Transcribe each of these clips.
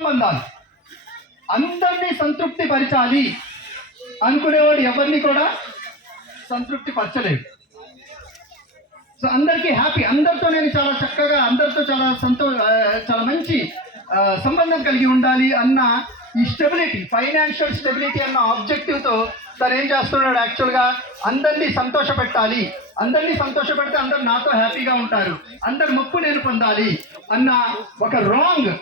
సంబంధాలు అందరినీ సంతృప్తి పరచాలి అనుకునేవాడు ఎవరిని కూడా సంతృప్తి పరచలేదు. సో అందరికీ హ్యాపీ, అందరితో నేను చాలా చక్కగా అందరితో చాలా మంచి సంబంధం కలిగి ఉండాలి అన్న ఈ స్టెబిలిటీ, ఫైనాన్షియల్ స్టెబిలిటీ అన్న ఆబ్జెక్టివ్తో తను ఏం చేస్తున్నాడు, యాక్చువల్గా అందరినీ సంతోషపెట్టాలి, అందరినీ సంతోషపెడితే అందరు నాతో హ్యాపీగా ఉంటారు, అందరి ముప్పు నేను పొందాలి అన్న ఒక రాంగ్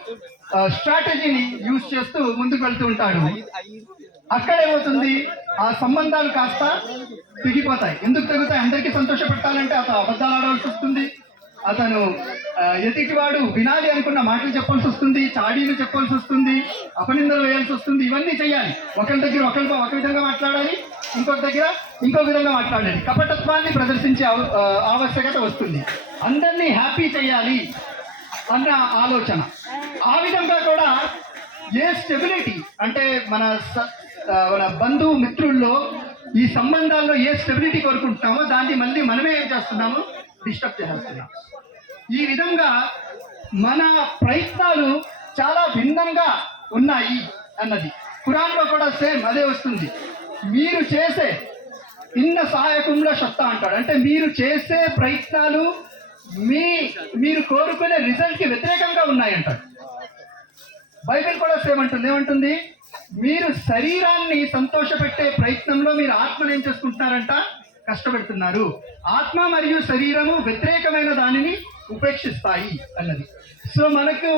స్ట్రాటజీని యూజ్ చేస్తూ ముందుకు వెళ్తూ ఉంటాడు. అక్కడేమవుతుంది, ఆ సంబంధాలు కాస్త తెగిపోతాయి. ఎందుకు తెగుతాయి? అందరికీ సంతోషపెట్టాలంటే అతను అబద్ధాలు ఆడవలసి వస్తుంది, అతను ఎదుటివాడు వినాలి అనుకున్న మాటలు చెప్పాల్సి వస్తుంది, చాడీలు చెప్పాల్సి వస్తుంది, అపనిందలు వేయాల్సి వస్తుంది. ఇవన్నీ చేయాలి. ఒకరి దగ్గర ఒక విధంగా మాట్లాడాలి, ఇంకొక దగ్గర ఇంకో విధంగా మాట్లాడాలి. కపటత్వాన్ని ప్రదర్శించే ఆవశ్యకత వస్తుంది. అందరినీ హ్యాపీ చేయాలి అన్న ఆలోచన. ఆ విధంగా కూడా ఏ స్టెబిలిటీ అంటే మన బంధువు మిత్రుల్లో ఈ సంబంధాల్లో ఏ స్టెబిలిటీ కోరుకుంటున్నామో దాన్ని మళ్ళీ మనమే ఏం చేస్తున్నాము, డిస్టర్బ్ చేస్తున్నాం. ఈ విధంగా మన ప్రయత్నాలు చాలా భిన్నంగా ఉన్నాయి అన్నది ఖురాన్లో కూడా సేమ్ అదే వస్తుంది. మీరు చేసే ఇన్న సహాయకంలో సత్తా అంటాడు. అంటే మీరు చేసే ప్రయత్నాలు మీరు కోరుకునే రిజల్ట్కి వ్యతిరేకంగా ఉన్నాయంటాడు. బైబిల్ కూడా సేమ్ అంటుంది. ఏమంటుంది? మీరు శరీరాన్ని సంతోషపెట్టే ప్రయత్నంలో మీరు ఆత్మను ఏం చేసుకుంటున్నారంట, కష్టపెడుతున్నారు. ఆత్మ మరియు శరీరము వ్యతిరేకమైన దానిని ఉపేక్షిస్తాయి అన్నది. సో మనకు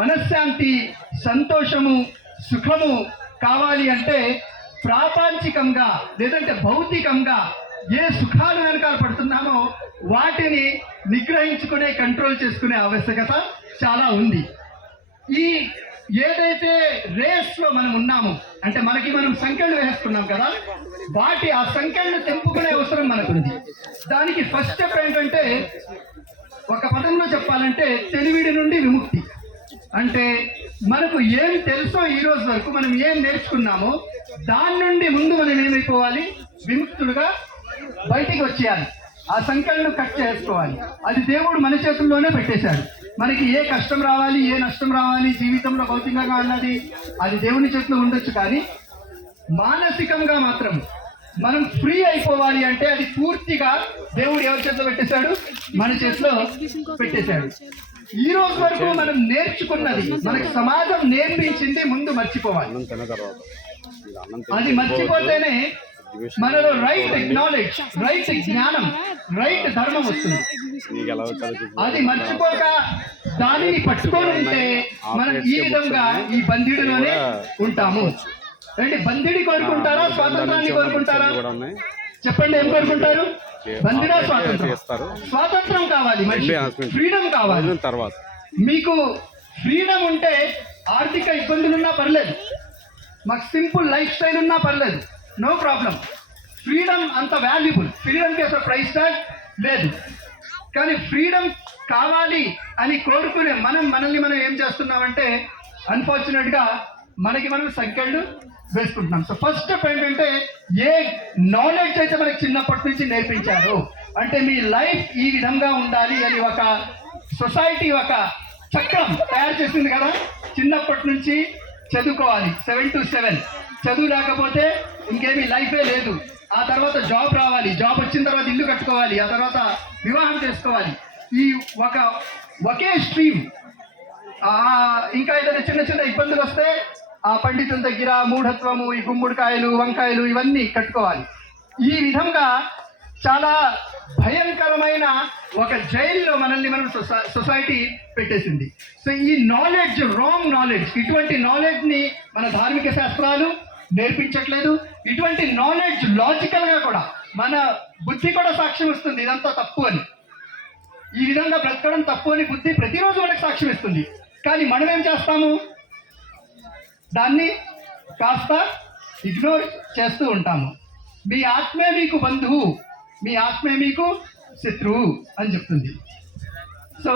మనశ్శాంతి, సంతోషము, సుఖము కావాలి అంటే ప్రాపంచికంగా లేదంటే భౌతికంగా ఏ సుఖాలు వెనకాల పడుతున్నామో వాటిని నిగ్రహించుకునే, కంట్రోల్ చేసుకునే ఆవశ్యకత చాలా ఉంది. ఈ ఏదైతే రేస్లో మనం ఉన్నామో, అంటే మనం సంఖ్యలు వేసుకున్నాం కదా, ఆ సంఖ్యలను తెంపుకునే అవసరం మనకుంది. దానికి ఫస్ట్ స్టెప్ ఏంటంటే, ఒక పదంలో చెప్పాలంటే తెలివిడి నుండి విముక్తి. అంటే మనకు ఏం తెలుసో ఈ రోజు వరకు మనం ఏం నేర్చుకున్నామో దాని నుండి ముందు మనం ఏమైపోవాలి, విముక్తులుగా బయటికి వచ్చేయాలి. ఆ సంఖ్యలను కట్ చేసుకోవాలి. అది దేవుడు మన చేతుల్లోనే పెట్టేశాడు. మనకి ఏ కష్టం రావాలి, ఏ నష్టం రావాలి జీవితంలో భౌతికంగా అన్నది అది దేవుని చేతిలో ఉండొచ్చు, కానీ మానసికంగా మాత్రం మనం ఫ్రీ అయిపోవాలి అంటే అది పూర్తిగా దేవుడు ఎవరి చేతిలో పెట్టేశాడు, మన చేతిలో పెట్టేశాడు. ఈ రోజు వరకు మనం నేర్చుకున్నది, మనకి సమాజం నేర్పించింది ముందు మర్చిపోవాలి. అది మర్చిపోతేనే మనలో రైట్ నాలెడ్జ్, రైట్ జ్ఞానం, రైట్ ధర్మం వస్తుంది. అది మర్చిపోక దానిని పట్టుకొని ఉంటే మనం ఈ విధంగా ఈ బందీడులోనే ఉంటాము. అంటే బందీడి కోరుకుంటారా, స్వాతంత్రాన్ని కోరుకుంటారా? చెప్పండి, ఏం కోరుకుంటారు? బందీడా స్వాతంత్రం? స్వాతంత్రం కావాలి, మనిషి ఫ్రీడమ్ కావాలి. తర్వాత మీకు ఫ్రీడమ్ ఉంటే ఆర్థిక ఇబ్బందులున్నా పర్లేదు, మాకు సింపుల్ లైఫ్ స్టైల్ ఉన్నా పర్లేదు, నో ప్రాబ్లం. ఫ్రీడమ్ అంత వాల్యుబుల్, ఫ్రీడమ్కి అసలు ప్రైస్ ట్యాగ్ లేదు. కానీ ఫ్రీడమ్ కావాలి అని కోరుకునే మనల్ని మనం ఏం చేస్తున్నామంటే అన్ఫార్చునేట్గా మనం సంఖ్యలు వేసుకుంటున్నాం. సో ఫస్ట్ స్టెప్ ఏంటంటే, ఏ నాలెడ్జ్ అయితే మనకి చిన్నప్పటి నుంచి నేర్పించారు, అంటే మీ లైఫ్ ఈ విధంగా ఉండాలి అని ఒక సొసైటీ ఒక చక్రం తయారు చేసింది కదా. చిన్నప్పటి నుంచి చదువుకోవాలి, 7 to 7 చదువు లేకపోతే ఇంకేమీ లైఫే లేదు. ఆ తర్వాత జాబ్ రావాలి, జాబ్ వచ్చిన తర్వాత ఇల్లు కట్టుకోవాలి, ఆ తర్వాత వివాహం చేసుకోవాలి. ఈ ఒకే స్ట్రీమ్. ఇంకా ఏదైనా చిన్న చిన్న ఇబ్బందులు వస్తే ఆ పండితుల దగ్గర మూఢత్వము, ఈ గుమ్మడికాయలు, వంకాయలు ఇవన్నీ కట్టుకోవాలి. ఈ విధంగా చాలా భయంకరమైన ఒక జైల్లో మనల్ని సొసైటీ పెట్టేసింది. సో ఈ నాలెడ్జ్, రాంగ్ నాలెడ్జ్, ఇటువంటి నాలెడ్జ్ని మన ధార్మిక శాస్త్రాలు నేర్పించట్లేదు. ఇటువంటి నాలెడ్జ్ లాజికల్గా కూడా మన బుద్ధి కూడా సాక్ష్యం ఇస్తుంది, ఇదంతా తప్పు అని. ఈ విధంగా బ్రతకడం తప్పు అని బుద్ధి ప్రతిరోజు మనకు సాక్ష్యం ఇస్తుంది. కానీ మనం ఏం చేస్తాము, దాన్ని కాస్త ఇగ్నోర్ చేస్తూ ఉంటాము. మీ ఆత్మే మీకు బంధువు, మీ ఆత్మే మీకు శత్రువు అని చెప్తుంది. సో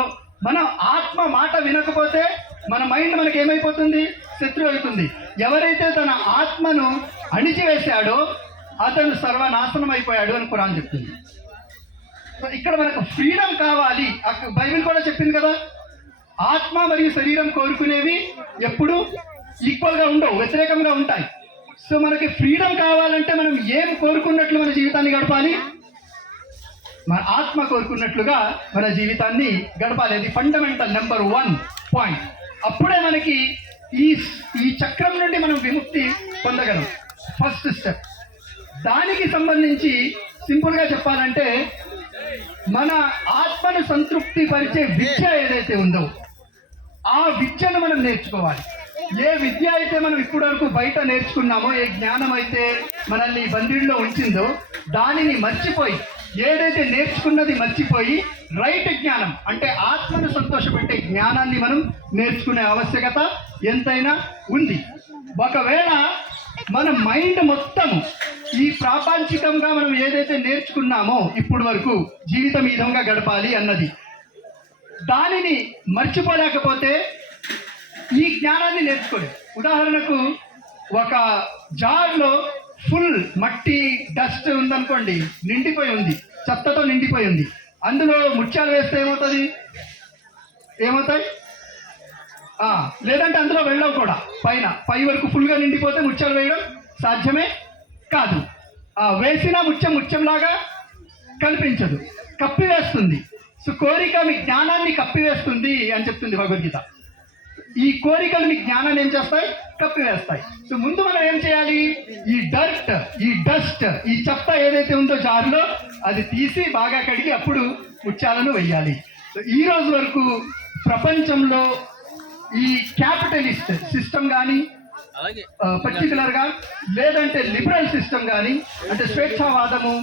మనం ఆత్మ మాట వినకపోతే మన మైండ్ మనకి ఏమైపోతుంది, శత్రువు అవుతుంది. ఎవరైతే తన ఆత్మను అణిచివేశాడో అతను సర్వనాశనం అయిపోయాడు అని ఖురాన్ చెప్తుంది. సో ఇక్కడ మనకు ఫ్రీడమ్ కావాలి. బైబిల్ కూడా చెప్పింది కదా, ఆత్మ మరియు శరీరం కోరుకునేవి ఎప్పుడు ఈక్వల్గా ఉండవు, వ్యతిరేకంగా ఉంటాయి. సో మనకి ఫ్రీడమ్ కావాలంటే మనం ఏం కోరుకున్నట్లు మన జీవితాన్ని గడపాలి? మన ఆత్మ కోరుకున్నట్లుగా మన జీవితాన్ని గడపాలి. అది ఫండమెంటల్ నెంబర్ 1 పాయింట్. అప్పుడే మనకి ఈ చక్రం నుండి మనం విముక్తి పొందగలం. First step. దానికి సంబంధించి సింపుల్గా చెప్పాలంటే మన ఆత్మను సంతృప్తి పరిచే విద్య ఏదైతే ఉందో ఆ విద్యను మనం నేర్చుకోవాలి. ఏ విద్య అయితే మనం ఇప్పటి వరకు బయట నేర్చుకున్నామో, ఏ జ్ఞానం అయితే మనల్ని బందీల్లో ఉంచిందో దానిని మర్చిపోయి, ఏదైతే నేర్చుకున్నది మర్చిపోయి రైట్ జ్ఞానం అంటే ఆత్మను సంతోషపెట్టే జ్ఞానాన్ని మనం నేర్చుకునే ఆవశ్యకత ఎంతైనా ఉంది. ఒకవేళ మన మైండ్ మొత్తం ఈ ప్రాపంచికంగా మనం ఏదైతే నేర్చుకున్నామో ఇప్పటి వరకు జీవితం ఈ విధంగా గడపాలి అన్నది, దానిని మర్చిపోలేకపోతే ఈ జ్ఞానాన్ని నేర్చుకోలేదు. ఉదాహరణకు ఒక జార్లో ఫుల్ మట్టి డస్ట్ ఉందనుకోండి, నిండిపోయి ఉంది, చెత్తతో నిండిపోయి ఉంది. అందులో ముత్యాలు వేస్తే ఏమవుతాయి? లేదంటే అందులో వెళ్ళవు కూడా. పై వరకు ఫుల్గా నిండిపోతే ముత్యాలు వేయడం సాధ్యమే కాదు. వేసిన ముత్యంలాగా కనిపించదు, కప్పివేస్తుంది. సో కోరిక మీ జ్ఞానాన్ని కప్పివేస్తుంది అని చెప్తుంది భగవద్గీత. ఈ కోరికలు మీ జ్ఞానాన్ని ఏం చేస్తాయి? కప్పివేస్తాయి. సో ముందు మనం ఏం చేయాలి? ఈ డర్ట్, ఈ డస్ట్, ఈ చెత్త ఏదైతే ఉందో జార్లో అది తీసి బాగా కడిగి అప్పుడు ముత్యాలను వెయ్యాలి. సో ఈ రోజు వరకు ప్రపంచంలో ఈ క్యాపిటలిస్ట్ సిస్టమ్ కానీ, పర్టికులర్గా లేదంటే లిబరల్ సిస్టమ్ కానీ, అంటే స్వేచ్ఛావాదము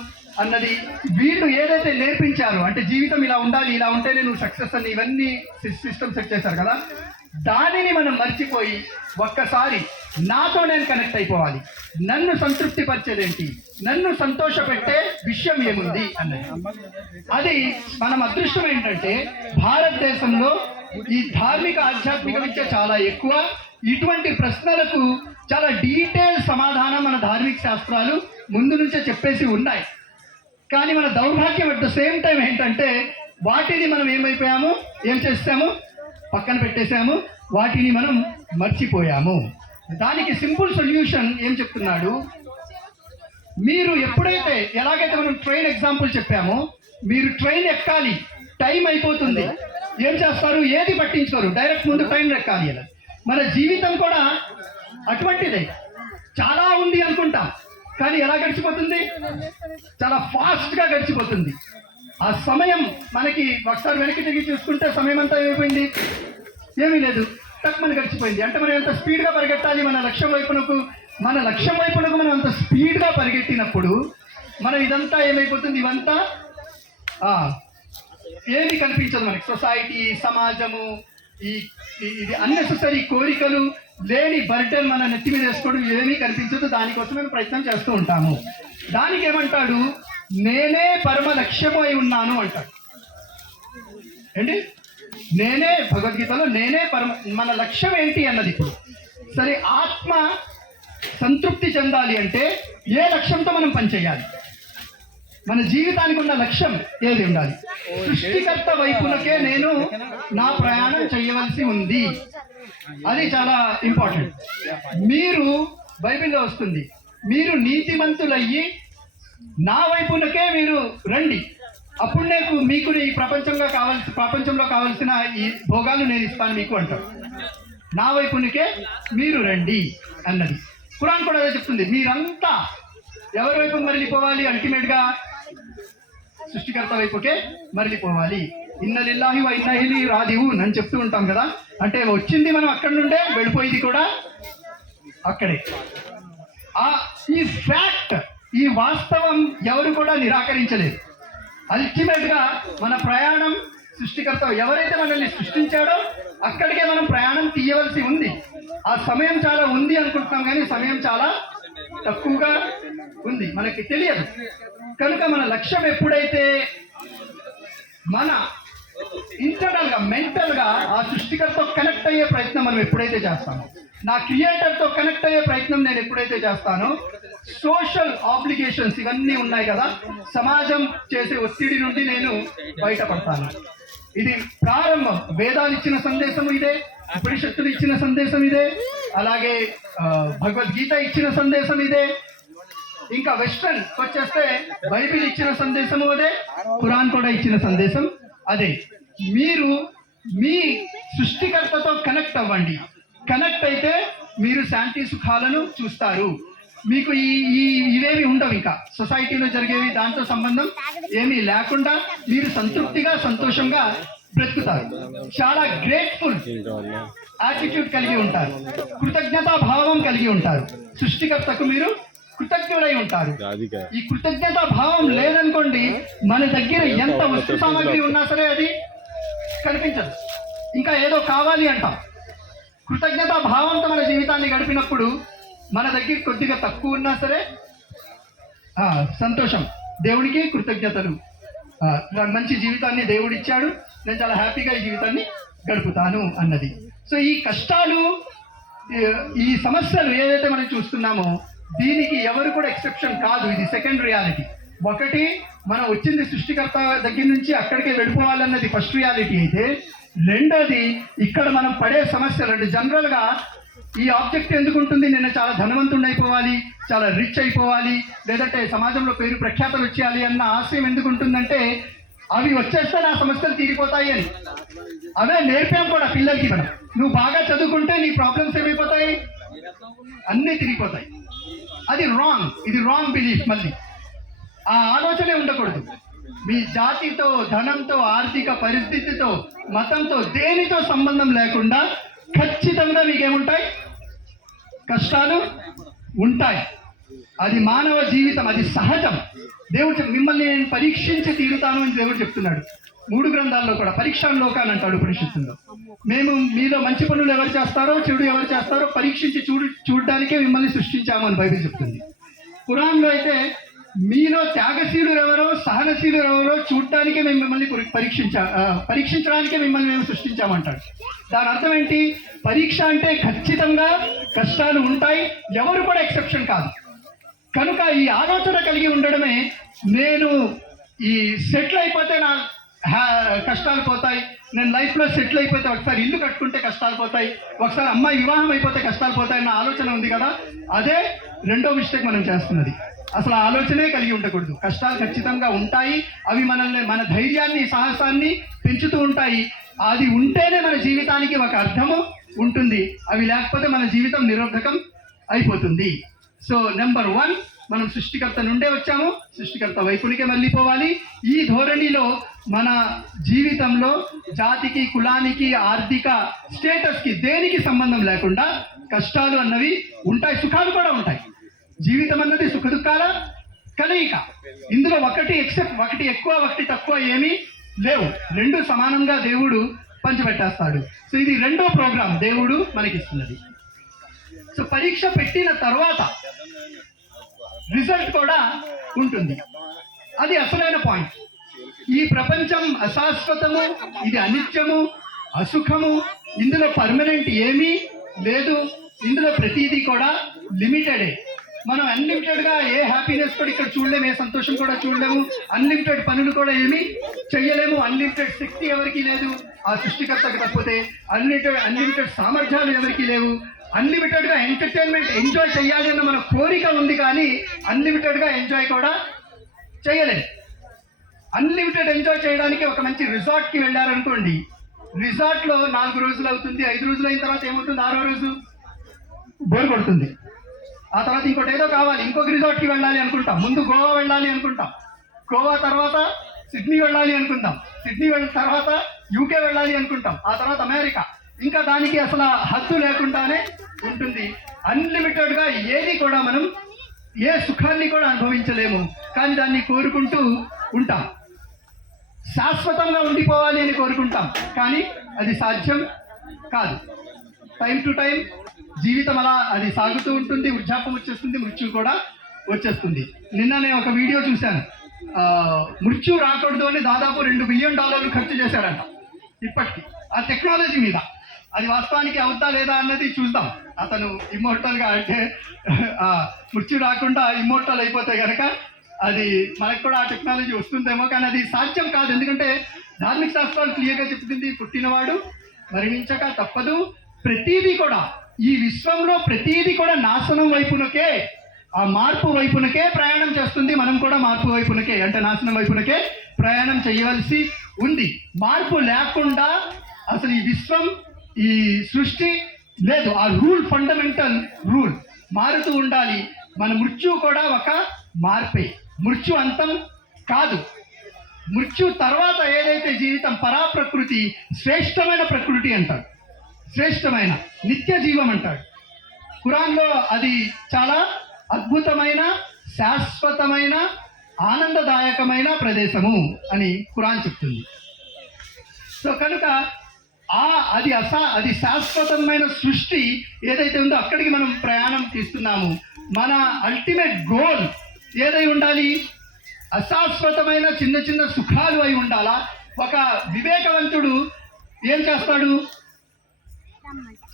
అన్నది వీళ్ళు ఏదైతే నేర్పించారో, అంటే జీవితం ఇలా ఉండాలి, ఇలా ఉంటేనే నువ్వు సక్సెస్ అని ఇవన్నీ సిస్టమ్ సెట్ చేశారు కదా, దానిని మనం మర్చిపోయి ఒక్కసారి నాతో నేను కనెక్ట్ అయిపోవాలి. నన్ను సంతృప్తి పరిచేదేంటి, నన్ను సంతోషపెట్టే విషయం ఏముంది అన్నది. అది మనం అదృష్టం ఏంటంటే భారతదేశంలో ఈ ధార్మిక ఆధ్యాత్మిక విద్య చాలా ఎక్కువ. ఇటువంటి ప్రశ్నలకు చాలా డీటెయిల్ సమాధానం మన ధార్మిక శాస్త్రాలు ముందు నుంచే చెప్పేసి ఉన్నాయి. కానీ మన దౌర్భాగ్యం అట్ ద సేమ్ టైం ఏంటంటే వాటిని మనం ఏం చేస్తాము? పక్కన పెట్టేశాము, వాటిని మనం మర్చిపోయాము. దానికి సింపుల్ సొల్యూషన్ ఏం చెప్తున్నాడు? మీరు ఎప్పుడైతే, ఎలాగైతే మనం ట్రైన్ ఎగ్జాంపుల్ చెప్పామో, మీరు ట్రైన్ ఎక్కాలి, టైం అయిపోతుంది, ఏం చేస్తారు? ఏది పట్టించుకోరు, డైరెక్ట్ ముందు ట్రైన్ ఎక్కాలి. అలా మన జీవితం కూడా అటువంటిదే. చాలా ఉంది అనుకుంటాం, కానీ ఎలా గడిచిపోతుంది? చాలా ఫాస్ట్గా గడిచిపోతుంది. ఆ సమయం మనకి ఒకసారి వెనక్కి తిరిగి చూసుకుంటే సమయం అంతా ఏమైపోయింది? ఏమీ లేదు, తక్కువ గడిచిపోయింది. అంటే మనం ఎంత స్పీడ్గా పరిగెట్టాలి మన లక్ష్యం వైపునకు మనం అంత స్పీడ్గా పరిగెట్టినప్పుడు మనం ఇదంతా ఏమైపోతుంది? ఇవంతా ఏమి కనిపించదు మనకి. సొసైటీ, సమాజము, ఇది అన్నెసెసరీ కోరికలు లేని బర్డెన్ మన నెత్తి మీద వేసుకోవడం ఏమీ కనిపించదు. దానికోసం మేము ప్రయత్నం చేస్తూ ఉంటాము. దానికి ఏమంటాడు? నేనే పరమ లక్ష్యము అయి ఉన్నాను అంటాడు. ఏంటి? నేనే, భగవద్గీతలో నేనే మన లక్ష్యం ఏంటి అన్నది. ఇప్పుడు సరే, ఆత్మ సంతృప్తి చెందాలి అంటే ఏ లక్ష్యంతో మనం పనిచేయాలి? మన జీవితానికి ఉన్న లక్ష్యం ఏది ఉండాలి? సృష్టికర్త వైపునకే నేను నా ప్రయాణం చేయవలసి ఉంది. అది చాలా ఇంపార్టెంట్. మీరు బైబిల్లో వస్తుంది, మీరు నీతిమంతులయ్యి నా వైపునకే మీరు రండి, అప్పుడు మీకు ఈ ప్రపంచంలో కావలసిన ఈ భోగాలు నేను ఇస్తాను మీకు అంటారు. నా వైపునికే మీరు రండి అన్నది ఖురాన్ కూడా అదే చెప్తుంది. మీరంతా ఎవరి వైపు మరలిపోవాలి? అల్టిమేట్గా సృష్టికర్త వైపుకే మరలిపోవాలి. ఇన్నలిల్లాహి వ ఇన్నా ఇలైహి రాజిఊన్ అని చెప్తూ ఉంటాం కదా. అంటే వచ్చింది మనం అక్కడి నుండే, వెళ్ళిపోయింది కూడా అక్కడే. ఈ ఫ్యాక్ట్, ఈ వాస్తవం ఎవరు కూడా నిరాకరించలేదు. అల్టిమేట్గా మన ప్రయాణం సృష్టికర్త ఎవరైతే మనల్ని సృష్టించాడో అక్కడికే మనం ప్రయాణం తీయవలసి ఉంది. ఆ సమయం చాలా ఉంది అనుకుంటున్నాం, కానీ సమయం చాలా తక్కువగా ఉంది, మనకి తెలియదు. కనుక మన లక్ష్యం ఎప్పుడైతే మన ఇంటర్నల్గా, మెంటల్గా ఆ సృష్టికర్తతో కనెక్ట్ అయ్యే ప్రయత్నం మనం ఎప్పుడైతే చేస్తామో, నా క్రియేటర్తో కనెక్ట్ అయ్యే ప్రయత్నం నేను ఎప్పుడైతే చేస్తానో, సోషల్ ఆబ్లిగేషన్స్ ఇవన్నీ ఉన్నాయి కదా, సమాజం చేసే ఒత్తిడి నుండి నేను బయటపడతాను. ఇది ప్రారంభం. వేదాలు ఇచ్చిన సందేశం ఇదే, ఉపనిషత్తులు ఇచ్చిన సందేశం ఇదే, అలాగే భగవద్గీత ఇచ్చిన సందేశం ఇదే. ఇంకా వెస్ట్రన్ వచ్చేస్తే బైబిల్ ఇచ్చిన సందేశము అదే, ఖురాన్ కూడా ఇచ్చిన సందేశం అదే. మీరు మీ సృష్టికర్తతో కనెక్ట్ అవ్వండి. కనెక్ట్ అయితే మీరు శాంతి సుఖాలను చూస్తారు. మీకు ఇవేమి ఉండవు. ఇంకా సొసైటీలో జరిగేవి దాంతో సంబంధం ఏమీ లేకుండా మీరు సంతృప్తిగా సంతోషంగా బ్రతుకుతారు. చాలా గ్రేట్ఫుల్ యాటిట్యూడ్ కలిగి ఉంటారు, కృతజ్ఞతా భావం కలిగి ఉంటారు. సృష్టికర్తకు మీరు కృతజ్ఞులై ఉంటారు. ఈ కృతజ్ఞతా భావం లేదనుకోండి, మన దగ్గర ఎంత వస్తు సామాగ్రి ఉన్నా సరే అది కనిపించదు. ఇంకా ఏదో కావాలి అంటాం. కృతజ్ఞతా భావంతో మన జీవితాన్ని గడిపినప్పుడు మన దగ్గర కొద్దిగా తక్కువ ఉన్నా సరే సంతోషం, దేవుడికి కృతజ్ఞతలు, మంచి జీవితాన్ని దేవుడు ఇచ్చాడు, నేను చాలా హ్యాపీగా ఈ జీవితాన్ని గడుపుతాను అన్నది. సో ఈ కష్టాలు, ఈ సమస్యలు ఏదైతే మనం చూస్తున్నామో దీనికి ఎవరు కూడా ఎక్సెప్షన్ కాదు. ఇది సెకండ్ రియాలిటీ. ఒకటి, మనం వచ్చింది సృష్టికర్త దగ్గర నుంచి అక్కడికే వెళ్ళిపోవాలన్నది ఫస్ట్ రియాలిటీ అయితే, రెండోది ఇక్కడ మనం పడే సమస్యలు. అంటే జనరల్గా ఈ ఆబ్జెక్ట్ ఎందుకు ఉంటుంది, నేను చాలా ధనవంతుడు అయిపోవాలి, చాలా రిచ్ అయిపోవాలి, లేదంటే సమాజంలో పేరు ప్రఖ్యాతలు వచ్చేయాలి అన్న ఆశయం ఎందుకు ఉంటుందంటే, అవి వచ్చేస్తే నా సమస్యలు తీరిపోతాయి అని. అవే నేర్పాం కూడా పిల్లలకి. మనం నువ్వు బాగా చదువుకుంటే నీ ప్రాబ్లమ్స్ ఏమైపోతాయి, అన్నీ తిరిగిపోతాయి. అది రాంగ్. ఇది రాంగ్ బిలీఫ్. మళ్ళీ ఆ ఆలోచనే ఉండకూడదు. మీ జాతితో, ధనంతో, ఆర్థిక పరిస్థితితో, మతంతో, దేనితో సంబంధం లేకుండా ఖచ్చితంగా మీకేముంటాయి, కష్టాలు ఉంటాయి. అది మానవ జీవితం, అది సహజం. దేవుడు మిమ్మల్ని నేను పరీక్షించి తీరుతాను అని దేవుడు చెప్తున్నాడు 3 గ్రంథాల్లో కూడా. పరీక్షాలోకాన్ని అంటాడు ఉపనిషత్తుల్లో. మేము మీలో మంచి పనులు ఎవరు చేస్తారో, చెడు ఎవరు చేస్తారో పరీక్షించి చూడడానికే మిమ్మల్ని సృష్టించాము అని బైబిల్ చెప్తుంది. ఖురాన్లో అయితే మీలో త్యాగశీలు ఎవరో, సహనశీలు ఎవరో చూడటానికే మేము మిమ్మల్ని పరీక్షించడానికే మిమ్మల్ని మేము సృష్టించామంటాడు. దాని అర్థం ఏంటి? పరీక్ష అంటే ఖచ్చితంగా కష్టాలు ఉంటాయి, ఎవరు కూడా ఎక్సెప్షన్ కాదు. కనుక ఈ ఆలోచన కలిగి ఉండడమే, నేను ఈ సెటిల్ అయిపోతే నా కష్టాలు పోతాయి, నేను లైఫ్లో సెటిల్ అయిపోతే, ఒకసారి ఇల్లు కట్టుకుంటే కష్టాలు పోతాయి, ఒకసారి అమ్మాయి వివాహం అయిపోతే కష్టాలు పోతాయి అన్న ఆలోచన ఉంది కదా, అదే రెండో మిస్టేక్ మనం చేస్తున్నది. అసలు ఆలోచనే కలిగి ఉండకూడదు. కష్టాలు ఖచ్చితంగా ఉంటాయి, అవి మనల్ని, మన ధైర్యాన్ని, సాహసాన్ని పెంచుతూ ఉంటాయి. అది ఉంటేనే మన జీవితానికి ఒక అర్థము ఉంటుంది, అవి లేకపోతే మన జీవితం నిరర్ధకం అయిపోతుంది. సో నెంబర్ 1, మనం సృష్టికర్త నుండే వచ్చాము, సృష్టికర్త వైపునికే మళ్ళీపోవాలి. ఈ ధోరణిలో మన జీవితంలో జాతికి, కులానికి, ఆర్థిక స్టేటస్కి, దేనికి సంబంధం లేకుండా కష్టాలు అన్నవి ఉంటాయి, సుఖాలు కూడా ఉంటాయి. జీవితం అన్నది సుఖ దుఃఖాల కలయిక. ఇందులో ఒకటి ఎక్కువ, ఒకటి తక్కువ ఏమీ లేవు. రెండు సమానంగా దేవుడు పంచిపెట్టేస్తాడు. సో ఇది రెండో ప్రోగ్రాం దేవుడు మనకిస్తున్నది. సో పరీక్ష పెట్టిన తర్వాత రిజల్ట్ కూడా ఉంటుంది. అది అసలైన పాయింట్. ఈ ప్రపంచం అశాశ్వతము, ఇది అనిత్యము, అసుఖము, ఇందులో పర్మనెంట్ ఏమీ లేదు. ఇందులో ప్రతిదీ కూడా లిమిటెడే. మనం అన్లిమిటెడ్గా ఏ హ్యాపీనెస్ కూడా ఇక్కడ చూడలేము, ఏ సంతోషం కూడా చూడలేము, అన్లిమిటెడ్ పనులు కూడా ఏమీ చెయ్యలేము. అన్లిమిటెడ్ శక్తి ఎవరికి లేదు, ఆ సృష్టికర్తకు తప్పితే. అన్లిమిటెడ్ సామర్థ్యాలు ఎవరికి లేవు. అన్లిమిటెడ్గా ఎంటర్టైన్మెంట్ ఎంజాయ్ చేయాలి అన్న మన కోరిక ఉంది, కానీ అన్లిమిటెడ్గా ఎంజాయ్ కూడా చేయలేదు. అన్లిమిటెడ్ ఎంజాయ్ చేయడానికి ఒక మంచి రిసార్ట్కి వెళ్ళారనుకోండి, రిసార్ట్లో 4 రోజులు అవుతుంది, 5 రోజులు అయిన తర్వాత ఏమవుతుంది, 6వ రోజు బోర్ కొడుతుంది. ఆ తర్వాత ఇంకోటి ఏదో కావాలి, ఇంకొక రిసార్ట్కి వెళ్ళాలి అనుకుంటాం. ముందు గోవా వెళ్ళాలి అనుకుంటాం, గోవా తర్వాత సిడ్నీ వెళ్ళాలి అనుకుంటాం, సిడ్నీ వెళ్ళిన తర్వాత యూకే వెళ్ళాలి అనుకుంటాం, ఆ తర్వాత అమెరికా. ఇంకా దానికి అసలు హద్దు లేకుండానే ఉంటుంది. అన్లిమిటెడ్గా ఏది కూడా మనం, ఏ సుఖాన్ని కూడా అనుభవించలేము, కానీ దాన్ని కోరుకుంటూ ఉంటాం. శాశ్వతంగా ఉండిపోవాలి అని కోరుకుంటాం, కానీ అది సాధ్యం కాదు. టైం టు టైం జీవితం అలా అది సాగుతూ ఉంటుంది. వృద్ధాప్యం వచ్చేస్తుంది, మృత్యు కూడా వచ్చేస్తుంది. నిన్న నేను ఒక వీడియో చూశాను, మృత్యు రాకూడదు అని దాదాపు $2 బిలియన్ ఖర్చు చేశారంట ఇప్పటికీ ఆ టెక్నాలజీ మీద. అది వాస్తవానికి అవుతా లేదా అన్నది చూద్దాం. అతను ఇమ్మోర్టల్గా, అంటే మృత్యు రాకుండా ఇమ్మోర్టల్ అయిపోతే కనుక అది మనకు కూడా ఆ టెక్నాలజీ వస్తుందేమో, కానీ అది సాధ్యం కాదు. ఎందుకంటే ధార్మిక శాస్త్రాలు క్లియర్గా చెప్తుంది, పుట్టినవాడు మరణించక తప్పదు. ప్రతీది కూడా ఈ విశ్వంలో ప్రతీది కూడా నాశనం వైపునకే, ఆ మార్పు వైపునకే ప్రయాణం చేస్తుంది. మనం కూడా మార్పు వైపునకే, అంటే నాశనం వైపునకే ప్రయాణం చేయవలసి ఉంది. మార్పు లేకుండా అసలు ఈ విశ్వం, ఈ సృష్టి లేదు. ఆ రూల్, ఫండమెంటల్ రూల్ మారుతూ ఉండాలి. మన మృత్యు కూడా ఒక మార్పే. మృత్యు అంతం కాదు. మృత్యు తర్వాత ఏదైతే జీవితం, పరాప్రకృతి, శ్రేష్టమైన ప్రకృతి అంటారు, శ్రేష్టమైన నిత్య జీవం అంటాడు. ఖురాన్లో అది చాలా అద్భుతమైన, శాశ్వతమైన, ఆనందదాయకమైన ప్రదేశము అని ఖురాన్ చెప్తుంది. సో కనుక అది శాశ్వతమైన సృష్టి ఏదైతే ఉందో అక్కడికి మనం ప్రయాణం తీస్తున్నాము. మన అల్టిమేట్ గోల్ ఏదై ఉండాలి? అశాశ్వతమైన చిన్న చిన్న సుఖాలు అయి ఉండాలా? ఒక వివేకవంతుడు ఏం చేస్తాడు?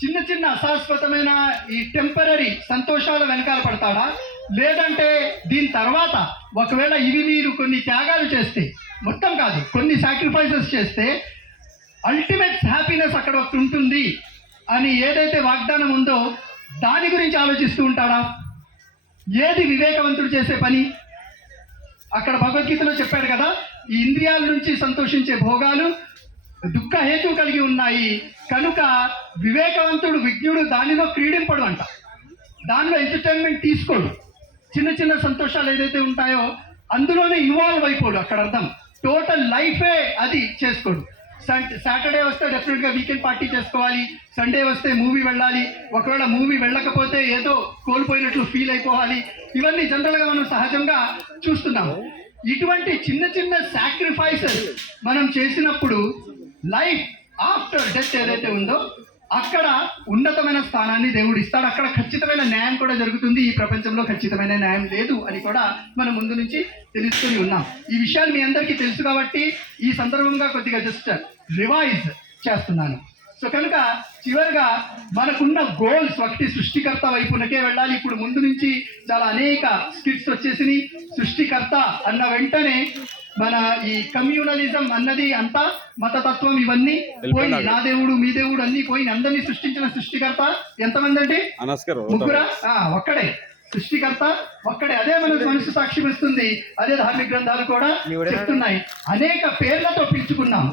చిన్న చిన్న అశాశ్వతమైన ఈ టెంపరరీ సంతోషాల వెనకాల పడతాడా? లేదంటే దీని తర్వాత ఒకవేళ ఇవి మీరు కొన్ని త్యాగాలు చేస్తే, మొత్తం కాదు కొన్ని సాక్రిఫైసెస్ చేస్తే అల్టిమేట్ హ్యాపీనెస్ అక్కడ ఒకటి ఉంటుంది అని ఏదైతే వాగ్దానం ఉందో దాని గురించి ఆలోచిస్తూ ఉంటాడా? ఏది వివేకవంతుడు చేసే పని? అక్కడ భగవద్గీతలో చెప్పాడు కదా, ఈ ఇంద్రియాల నుంచి సంతోషించే భోగాలు దుఃఖ హేతు కలిగి ఉన్నాయి కనుక వివేకవంతుడు, విజ్ఞుడు దానిలో క్రీడింపడు అంట. దానిలో ఎంటర్టైన్మెంట్ తీసుకోడు. చిన్న చిన్న సంతోషాలు ఏదైతే ఉంటాయో అందులోనే ఇన్వాల్వ్ అయిపోడు. అక్కడ అర్థం టోటల్ లైఫే అది చేసుకోడు. సాటర్డే వస్తే డెఫినెట్గా వీకెండ్ పార్టీ చేసుకోవాలి, సండే వస్తే మూవీ వెళ్ళాలి, ఒకవేళ మూవీ వెళ్ళకపోతే ఏదో కోల్పోయినట్లు ఫీల్ అయిపోవాలి. ఇవన్నీ జనరల్గా మనం సహజంగా చూస్తున్నాము. ఇటువంటి చిన్న చిన్న సాక్రిఫైసెస్ మనం చేసినప్పుడు లైఫ్ ఆఫ్టర్ డెత్ ఏదైతే ఉందో అక్కడ ఉన్నతమైన స్థానాన్ని దేవుడు ఇస్తాడు. అక్కడ ఖచ్చితమైన న్యాయం కూడా జరుగుతుంది. ఈ ప్రపంచంలో ఖచ్చితమైన న్యాయం లేదు అని కూడా మనం ముందు నుంచి తెలుసుకొని ఉన్నాం. ఈ విషయాలు మీ అందరికీ తెలుసు కాబట్టి ఈ సందర్భంగా కొద్దిగా జస్ట్ రివైజ్ చేస్తున్నాను. సో కనుక చివరిగా మనకున్న గోల్స్ ఒకటి సృష్టికర్త వైపునకే వెళ్ళాలి. ఇప్పుడు ముందు నుంచి చాలా అనేక స్కిట్స్ వచ్చేసినాయి. సృష్టికర్త అన్న వెంటనే మన ఈ కమ్యూనలిజం అన్నది అంతా, మతతత్వం ఇవన్నీ పోయి, నా దేవుడు మీ దేవుడు అన్ని పోయి, అందరినీ సృష్టించిన సృష్టికర్త ఎంతమంది అంటే ముగ్గురా? ఒక్కడే సృష్టికర్త, ఒక్కడే. అదే మనసు సాక్ష్యం ఇస్తుంది, అదే ధార్మిక గ్రంథాలు కూడా చెప్తున్నాయి. అనేక పేర్లతో పిలుచుకున్నాం.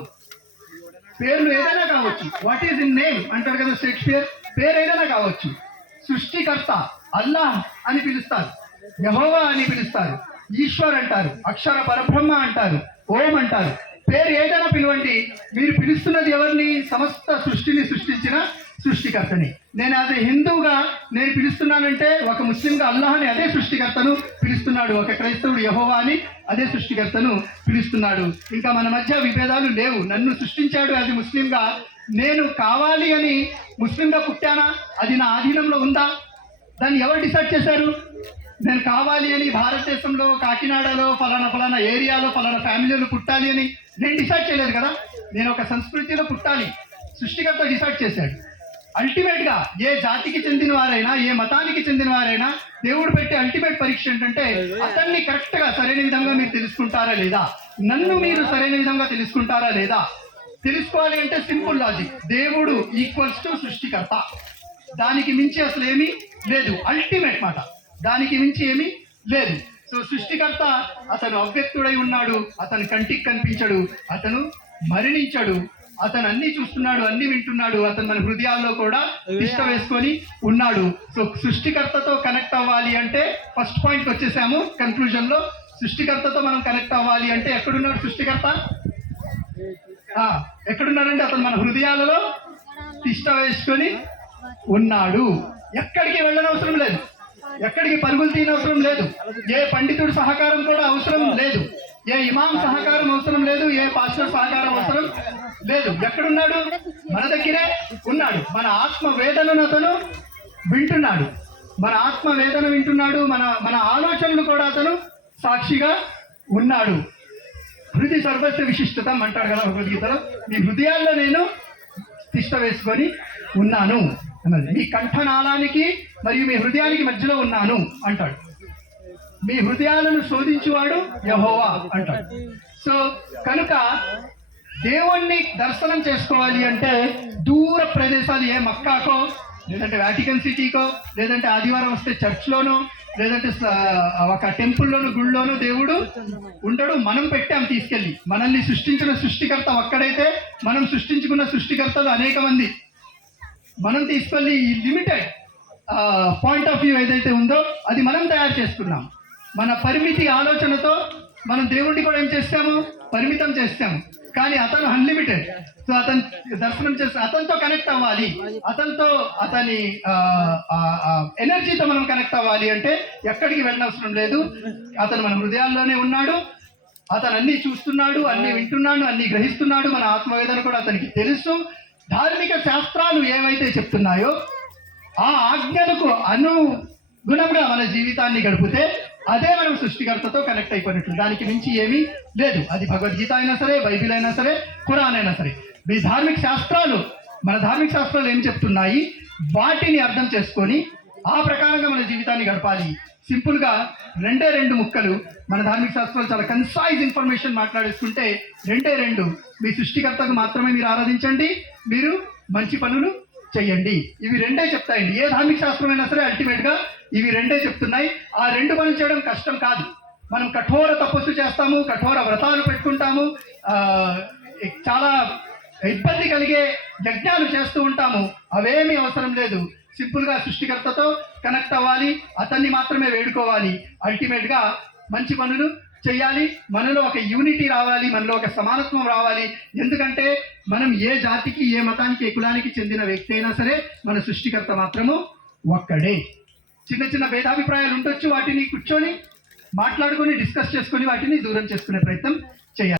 పేర్లు ఏదైనా కావచ్చు, వాట్ ఈజ్ ఇన్ నేమ్ అంటారు కదా షేక్స్పియర్. పేరు ఏదైనా కావచ్చు. సృష్టికర్త అల్లాహ్ అని పిలుస్తారు, యెహోవా అని పిలుస్తారు, ఈశ్వర్ అంటారు, అక్షర పరబ్రహ్మ అంటారు, ఓం అంటారు. పేరు ఏదైనా పిలవండి, మీరు పిలుస్తున్నది ఎవరిని? సమస్త సృష్టిని సృష్టించిన సృష్టికర్తని. నేను అదే హిందువుగా నేను పిలుస్తున్నానంటే, ఒక ముస్లింగా అల్లాహ్ని అదే సృష్టికర్తను పిలుస్తున్నాడు, ఒక క్రైస్తవుడు యెహోవా అని అదే సృష్టికర్తను పిలుస్తున్నాడు. ఇంకా మన మధ్య విభేదాలు లేవు. నన్ను సృష్టించాడు అది ముస్లింగా, నేను కావాలి అని ముస్లింగా పుట్టానా? అది నా ఆధీనంలో ఉందా? దాన్ని ఎవరు డిసైడ్ చేశారు? నేను కావాలి అని భారతదేశంలో కాకినాడలో ఫలానా ఏరియాలో ఫలానా ఫ్యామిలీలో పుట్టాలి అని నేను డిసైడ్ చేయలేదు కదా. నేను ఒక సంస్కృతిలో పుట్టాలి, సృష్టికర్త డిసైడ్ చేశాడు. అల్టిమేట్గా ఏ జాతికి చెందిన వారైనా, ఏ మతానికి చెందిన వారైనా దేవుడు పెట్టే అల్టిమేట్ పరీక్ష ఏంటంటే అతన్ని కరెక్ట్గా సరైన విధంగా మీరు తెలుసుకుంటారా లేదా, నన్ను మీరు సరైన విధంగా తెలుసుకుంటారా లేదా. తెలుసుకోవాలి అంటే సింపుల్ లాజిక్, దేవుడు ఈక్వల్స్ టు సృష్టికర్త. దానికి మించి అసలు ఏమీ లేదు. అల్టిమేట్ మాట, దానికి మించి ఏమీ లేదు. సో సృష్టికర్త అతను అవ్యక్తుడై ఉన్నాడు, అతను కంటికి కనిపించడు, అతను మరణించడు, అతను అన్ని చూస్తున్నాడు, అన్ని వింటున్నాడు, అతను మన హృదయాల్లో కూడా తిష్ట వేసుకొని ఉన్నాడు. సో సృష్టికర్తతో కనెక్ట్ అవ్వాలి అంటే ఫస్ట్ పాయింట్ వచ్చేసాము కన్క్లూజన్ లో. సృష్టికర్తతో మనం కనెక్ట్ అవ్వాలి అంటే ఎక్కడున్నాడు సృష్టికర్త? ఎక్కడున్నాడంటే అతను మన హృదయాలలో తిష్ట వేసుకొని ఉన్నాడు. ఎక్కడికి వెళ్ళనవసరం లేదు, ఎక్కడికి పరుగులు తీయనవసరం లేదు, ఏ పండితుడి సహకారం కూడా అవసరం లేదు, ఏ ఇమాం సహకారం అవసరం లేదు, ఏ పాస్టర్ సహకారం అవసరం లేదు. ఎక్కడున్నాడు? మన దగ్గరే ఉన్నాడు. మన ఆత్మ వేదనను అతను వింటున్నాడు, మన ఆత్మ వేదన వింటున్నాడు, మన ఆలోచనలు కూడా అతను సాక్షిగా ఉన్నాడు. హృదయ సర్వస్వ విశిష్టతం అంటాడు కదా భగవద్గీతలో. మీ హృదయాల్లో నేను తిష్ట వేసుకొని ఉన్నాను అన్నది. మీ కంఠనాళానికి మరియు మీ హృదయానికి మధ్యలో ఉన్నాను అంటాడు. మీ హృదయాలను శోధించువాడు యెహోవా అంటాడు. సో కనుక దేవుణ్ణి దర్శనం చేసుకోవాలి అంటే దూర ప్రదేశాలు, ఏ మక్కాకో లేదంటే వాటికన్ సిటీకో లేదంటే ఆదివారం వస్తే చర్చ్లోనో లేదంటే ఒక టెంపుల్లోనూ గుళ్ళోనూ దేవుడు ఉండడు. మనం పెట్టాం తీసుకెళ్ళి. మనల్ని సృష్టించిన సృష్టికర్త ఒక్కడైతే మనం సృష్టించుకున్న సృష్టికర్తలు అనేక మంది. మనం తీసుకెళ్ళి ఈ లిమిటెడ్ పాయింట్ ఆఫ్ వ్యూ ఏదైతే ఉందో అది మనం తయారు చేసుకున్నాం. మన పరిమితి ఆలోచనతో మనం దేవుడిని కూడా ఏం చేస్తాము, పరిమితం చేస్తాము. కానీ అతను అన్లిమిటెడ్. సో అతను దర్శనం చేస్తే అతనితో కనెక్ట్ అవ్వాలి, అతనితో అతని ఎనర్జీతో మనం కనెక్ట్ అవ్వాలి అంటే ఎక్కడికి వెళ్ళనవసరం లేదు. అతను మన హృదయాల్లోనే ఉన్నాడు. అతను అన్ని చూస్తున్నాడు, అన్ని వింటున్నాడు, అన్ని గ్రహిస్తున్నాడు. మన ఆత్మవేదన కూడా అతనికి తెలుసు. ధార్మిక శాస్త్రాలు ఏవైతే చెప్తున్నాయో ఆ ఆజ్ఞలకు అనుగుణంగా మన జీవితాన్ని గడిపితే అదే మనం సృష్టికర్తతో కనెక్ట్ అయిపోయినట్లు. దానికి మించి ఏమీ లేదు. అది భగవద్గీత అయినా సరే, బైబిల్ అయినా సరే, ఖురాన్ అయినా సరే. మీ ధార్మిక శాస్త్రాలు, మన ధార్మిక శాస్త్రాలు ఏం చెప్తున్నాయి, వాటిని అర్థం చేసుకొని ఆ ప్రకారంగా మన జీవితాన్ని గడపాలి. సింపుల్గా రెండు ముక్కలు. మన ధార్మిక శాస్త్రాలు చాలా కన్సైజ్ ఇన్ఫర్మేషన్ మాట్లాడేసుకుంటే రెండు. మీ సృష్టికర్తకు మాత్రమే మీరు ఆరాధించండి, మీరు మంచి పనులు చెయ్యండి. ఇవి రెండే చెప్తాయండి. ఏ ధార్మిక శాస్త్రం అయినా సరే అల్టిమేట్గా ఇవి రెండే చెప్తున్నాయి. ఆ రెండు పనులు చేయడం కష్టం కాదు. మనం కఠోర తపస్సు చేస్తాము, కఠోర వ్రతాలు పెట్టుకుంటాము, చాలా ఇబ్బంది కలిగే యజ్ఞాలు చేస్తూ ఉంటాము. అవేమీ అవసరం లేదు. సింపుల్గా సృష్టికర్తతో కనెక్ట్ అవ్వాలి, అతన్ని మాత్రమే వేడుకోవాలి. అల్టిమేట్గా మంచి పనులు చెయ్యాలి. మనలో ఒక యూనిటీ రావాలి, మనలో ఒక సమానత్వం రావాలి. ఎందుకంటే మనం ఏ జాతికి, ఏ మతానికి, ఏ కులానికి చెందిన వ్యక్తి అయినా సరే మన సృష్టికర్త మాత్రము ఒక్కడే. చిన్న భేదాభిప్రాయాలు ఉండొచ్చు, వాటిని కూర్చొని మాట్లాడుకొని డిస్కస్ చేసుకొని వాటిని దూరం చేసుకునే ప్రయత్నం